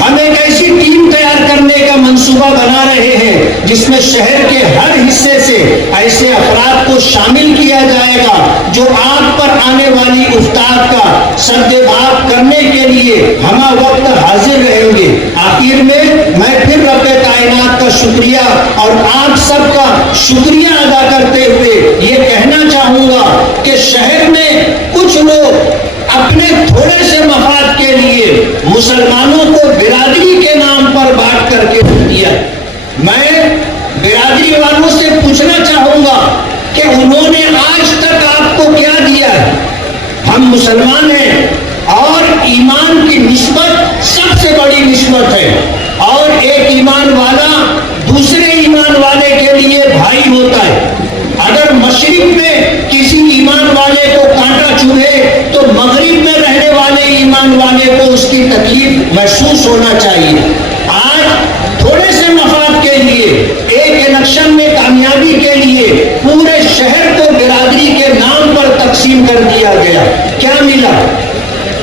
ہم ایک ایسی ٹیم تیار کرنے کا منصوبہ بنا رہے ہیں جس میں شہر کے ہر حصے سے ایسے افراد کو شامل کیا جائے گا جو آپ پر آنے والی افتاد کا سدبھاگ کرنے کے لیے ہمہ وقت حاضر رہیں گے. آخر میں پھر رب کائنات کا شکریہ اور آپ سب کا شکریہ ادا کرتے ہوئے یہ کہنا چاہوں گا کہ شہر میں کچھ لوگ اپنے تھوڑے سے مفاد کے لیے مسلمانوں کو برادری کے نام پر بانٹ کر کے رکھ دیا. میں برادری والوں سے پوچھنا چاہوں گا کہ انہوں نے آج تک آپ کو کیا دیا ہے؟ ہم مسلمان ہیں اور ایمان کی نسبت سب سے بڑی نسبت ہے اور ایک ایمان والا دوسرے ایمان والے کے لیے بھائی ہوتا ہے. اگر مشرق میں کسی ایمان والے کو کانٹا چبھے تو مغرب میں رہنے والے ایمان والے کو اس کی تکلیف محسوس ہونا چاہیے. آج تھوڑے سے مفاد کے لیے ایک الیکشن میں کامیابی کے لیے پورے شہر کو برادری کے نام پر تقسیم کر دیا گیا. کیا ملا؟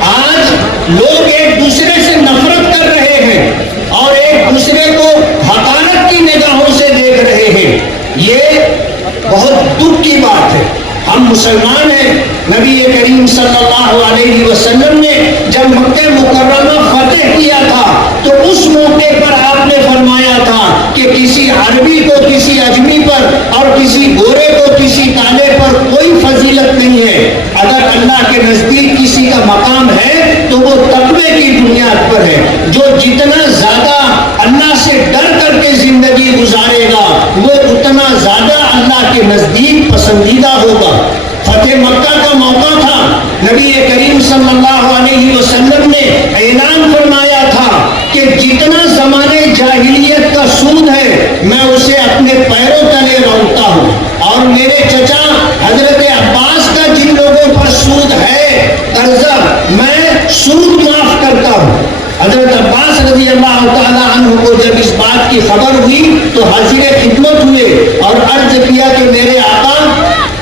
آج لوگ ایک دوسرے سے نفرت کر رہے ہیں اور ایک دوسرے کو حقارت کی نگاہوں سے دیکھ رہے ہیں. یہ بہت دکھ کی بات ہے. ہم مسلمان ہیں. نبی کریم صلی اللہ علیہ وسلم نے جب مکہ مکرمہ فتح کیا تھا تو اس موقع پر آپ نے فرمایا تھا کہ کسی عربی کو کسی اجمی پر اور کسی گورے کو کسی کالے پر کوئی فضیلت نہیں ہے. اگر اللہ کے نزدیک کسی کا مقام ہے تو وہ تقوی کی بنیاد پر ہے. جو جتنا زیادہ اللہ سے ڈر کر کے زندگی گزارے گا وہ اتنا زیادہ اللہ کے نزدیک پسندیدہ ہوگا. فتح مکہ کا موقع تھا. نبی کریم صلی اللہ علیہ وسلم نے اعلان فرمایا تھا کہ جتنا زمانے جاہلیت کا سود ہے میں اسے اپنے پیروں تلے رونتا ہوں اور میرے چچا حضرت عباس کا جن لوگوں پر سود ہے قرضہ میں سود معاف کرتا ہوں. حضرت عباس رضی اللہ تعالیٰ عنہ کو جب اس بات کی خبر ہوئی تو حاضر خدمت ہوئے اور عرض کیا کہ میرے آقا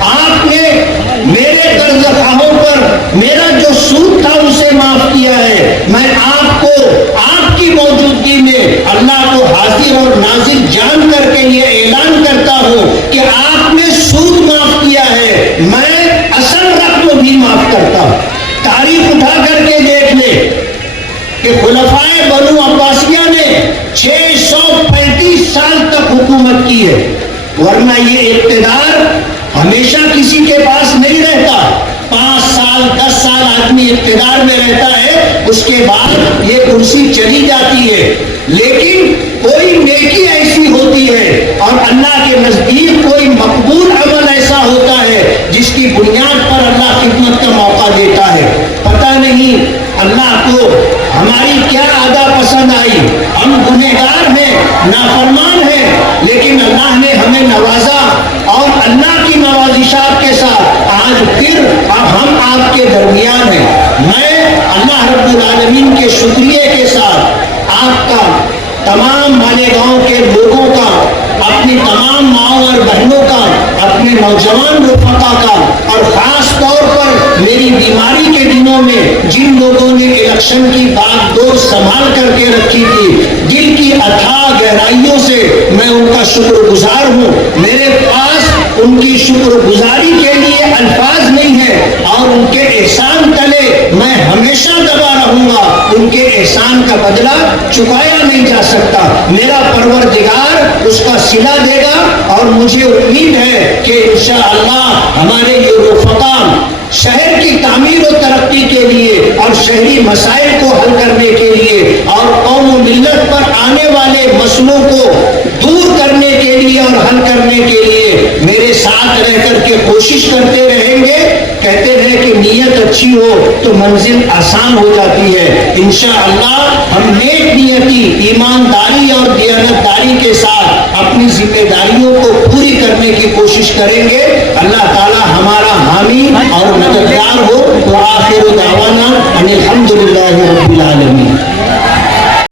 آپ نے میرے قرض خواہوں پر میرا جو سود تھا اسے معاف کیا ہے. میں آپ کو آپ کی موجودگی میں اللہ کو حاضر اور ناظر جان کر کے یہ اعلان کرتا ہوں کہ آپ نے سود معاف کیا ہے میں اصل رقم بھی معاف کرتا ہوں. تاریخ اٹھا کر کے دیکھ لیں کہ خلفائے بنو عباسیہ نے 635 سال تک حکومت کی ہے. ورنہ یہ اقتدار ہمیشہ کسی کے پاس نہیں رہتا. 5 سال 10 سال آدمی اقتدار میں رہتا ہے اس کے بعد یہ کرسی چلی جاتی ہے. لیکن کوئی نیکی ایسی ہوتی ہے اور اللہ کے نزدیک کوئی مقبول عمل ایسا ہوتا ہے جس کی بنیاد پر اللہ خدمت کا موقع دیتا ہے. پتہ نہیں اللہ کو ہماری کیا عادہ پسند آئی. ہم گنہگار ہیں نافرمان ہیں لیکن اللہ نے ہمیں نوازا اور اللہ کی نوازشات کے ساتھ آج پھر ہم آپ کے درمیان ہیں. میں اللہ رب العالمین کے شکریہ کے ساتھ آپ کا تمام مالیگاؤں کے لوگوں کا اپنی تمام ماؤں اور بہنوں کا اپنے نوجوان رفقا کا اور خاص طور پر میری بیماری کے دنوں میں جن لوگوں نے الیکشن کی باغ دور سنبھال کر کے رکھی تھی دل کی اتھاہ گہرائیوں سے میں ان کا شکر گزار ہوں. میرے پاس ان کی شکر گزاری کے لیے الفاظ نہیں ہے اور ان کے احسان تلے میں ہمیشہ دبا رہوں گا. ان کے احسان کا بدلہ چکایا نہیں جا سکتا. میرا پروردگار اس کا صلہ دے گا اور مجھے امید ہے کہ انشاءاللہ ہمارے یہ رفقا شہر کی تعمیر و ترقی کے لیے اور شہری مسائل کو حل کرنے کے لیے اور قوم و ملت پر آنے والے مسئلوں کو دور کرنے کے لیے اور حل کرنے کے لیے میرے ساتھ رہ کر کے کوشش کرتے رہیں گے. کہتے ہیں کہ نیت اچھی ہو تو منزل آسان ہو جاتی ہے. انشاءاللہ ہم نیک نیتی ایمانداری اور دیانتداری کے ساتھ اپنی ذمہ داریوں کو پوری کرنے کی کوشش کریں گے. اللہ تعالی ہمارا حامی اور مددگار ہو. وآخر دعوانا ان الحمد للہ رب العالمین.